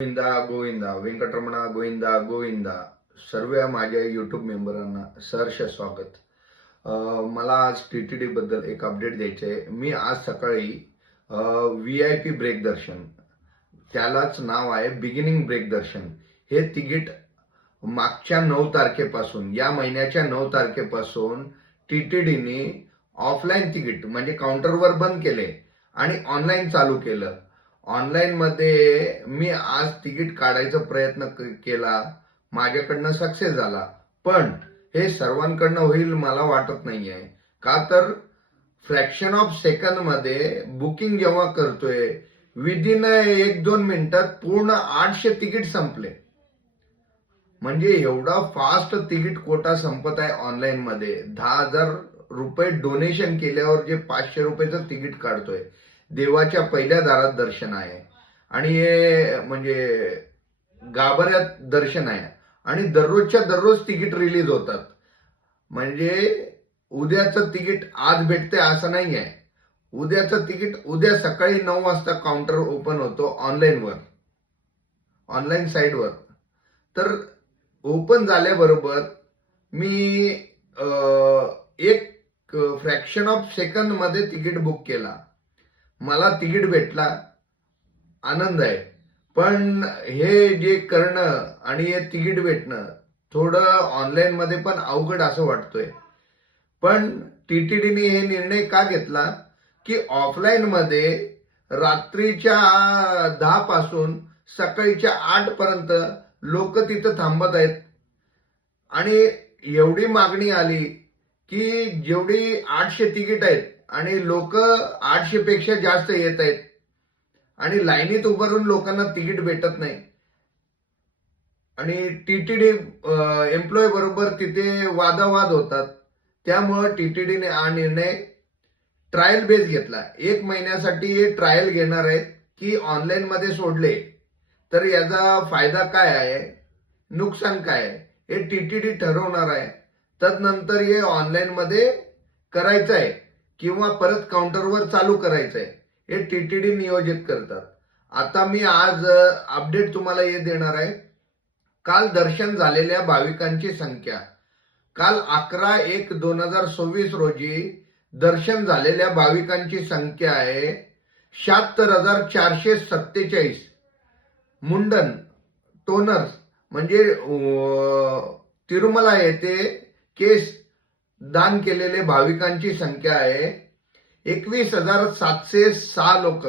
गोविंदा गोविंदा वेंकटरमणा गोविंदा गोविंदा. सर्व माझ्या युट्यूब मेंबरांना सहर्ष स्वागत. मला आज टीटीडी बद्दल एक अपडेट द्यायचे आहे. मी आज सकाळी VIP ब्रेक दर्शन, त्यालाच नाव आहे बिगिनिंग ब्रेक दर्शन, हे तिकीट मागच्या 9 तारखेपासून, या महिन्याच्या 9 तारखेपासून टीटीडीने ऑफलाईन तिकीट म्हणजे काउंटरवर बंद केले आणि ऑनलाईन चालू केलं. ऑनलाईन मध्ये मी आज तिकीट काढायचा प्रयत्न केला, माझ्याकडनं सक्सेस झाला. पण हे सर्वांकडनं होईल मला वाटत नाहीये. का तर फ्रॅक्शन ऑफ सेकंड मध्ये बुकिंग जेव्हा करतोय, विदिन 1-2 मिनिटात पूर्ण 800 तिकीट संपले. म्हणजे एवढा फास्ट तिकीट कोटा संपत आहे ऑनलाईन मध्ये. 10,000 रुपये डोनेशन केल्यावर जे 500 रुपयाचं तिकीट काढतोय, देवाच्या पहिल्या दारात दर्शन आहे आणि हे म्हणजे गाभाऱ्यात दर्शन आहे आणि दररोजच्या दररोज तिकीट रिलीज होतात. म्हणजे उद्याचं तिकीट आज भेटते असं नाही आहे. उद्याचं तिकीट उद्या सकाळी 9 वाजता काउंटर ओपन होतो ऑनलाईन साईटवर. तर ओपन झाल्याबरोबर मी एक फ्रॅक्शन ऑफ सेकंड मध्ये तिकीट बुक केला. मला तिकीट भेटला, आनंद आहे. पण हे जे करणं आणि हे तिकीट भेटणं थोडं ऑनलाईन मध्ये पण अवघड असं वाटतोय. पण टीटीडीने हे निर्णय का घेतला की ऑफलाईन मध्ये रात्रीच्या 10 पासून सकाळीच्या 8 पर्यंत लोक तिथं थांबत आहेत आणि एवढी मागणी आली की जेवढी 800 तिकीट आहेत आणि लोक 800 पेक्षा जास्त येत आहेत आणि लाईनीत उभारून लोकांना तिकीट भेटत नाही आणि टीटीडी एम्प्लॉय बरोबर तिथे वादावाद होतात. त्यामुळे टीटीडीने हा निर्णय ट्रायल बेस घेतला. 1 महिन्यासाठी हे ट्रायल घेणार आहेत की ऑनलाईन मध्ये सोडले तर याचा फायदा काय आहे, नुकसान काय आहे, हे टीटीडी ठरवणार आहे. तदनंतर हे ऑनलाईन मध्ये करायचं आहे किंवा परत काउंटरवर चालू करायचंय, हे टीटीडी नियोजित करतात. आता मी आज अपडेट तुम्हाला हे देणार आहे. काल दर्शन झालेल्या भाविकांची संख्या, काल 11/1/2026 रोजी दर्शन झालेल्या भाविकांची संख्या आहे 76,447. मुंडन टोनर्स म्हणजे तिरुमला येथे केस दान केलेले भाविकांची संख्या आहे 21,706 लोक,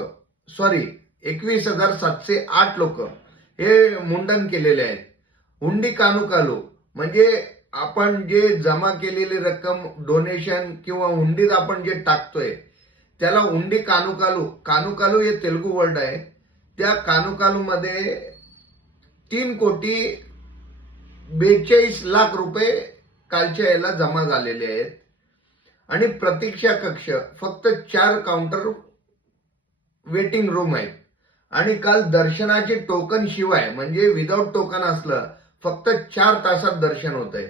21,708 लोक हे मुंडन केलेले आहेत. हुंडी कानुकालू म्हणजे आपण जे जमा केलेली रक्कम डोनेशन किंवा हुंडीत आपण जे टाकतोय त्याला हुंडी कानुकालू हे तेलुगू वर्ड आहे. त्या कानुकालू मध्ये 3,42,00,000 रुपये कालच्या याला जमा झालेले आहेत आणि प्रतीक्षा कक्ष फक्त 4 काउंटर वेटिंग रूम आहेत. आणि काल दर्शनाचे टोकन शिवाय म्हणजे विदाउट टोकन असलं फक्त 4 तासात दर्शन होत आहे.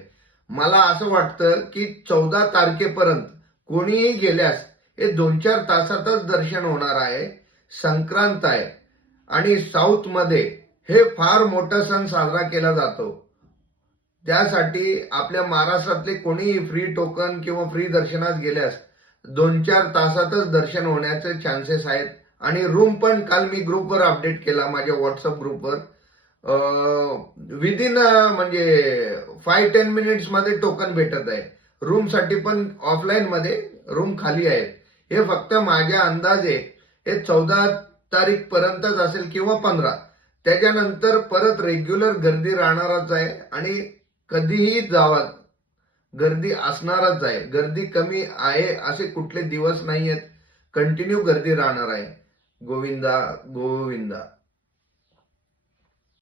मला असं वाटतं की 14 तारखेपर्यंत कोणीही गेल्यास हे 2-4 तासातच दर्शन होणार आहे. संक्रांत आहे आणि साऊथ मध्ये हे फार मोठा सण साजरा केला जातो. त्यासाठी आपल्या महाराष्ट्रातले कोणीही फ्री टोकन किंवा फ्री दर्शनात गेल्यास 2-4 तासातच दर्शन होण्याचे चान्सेस आहेत. आणि रूम पण काल मी ग्रुपवर अपडेट केला, माझ्या व्हॉट्सअप ग्रुपवर. विदिन म्हणजे 5-10 मिनिट्स मध्ये टोकन भेटत आहे. रूम साठी पण ऑफलाईन मध्ये रूम खाली आहेत. हे फक्त माझ्या अंदाजे हे 14 तारीख पर्यंतच असेल किंवा 15. त्याच्यानंतर परत रेग्युलर गर्दी राहणारच आहे आणि कधीही जावा गर्दी असणारच आहे. गर्दी कमी आहे असे कुठले दिवस नाही आहेत, कंटिन्यू गर्दी राहणार आहे. गोविंदा गोविंदा.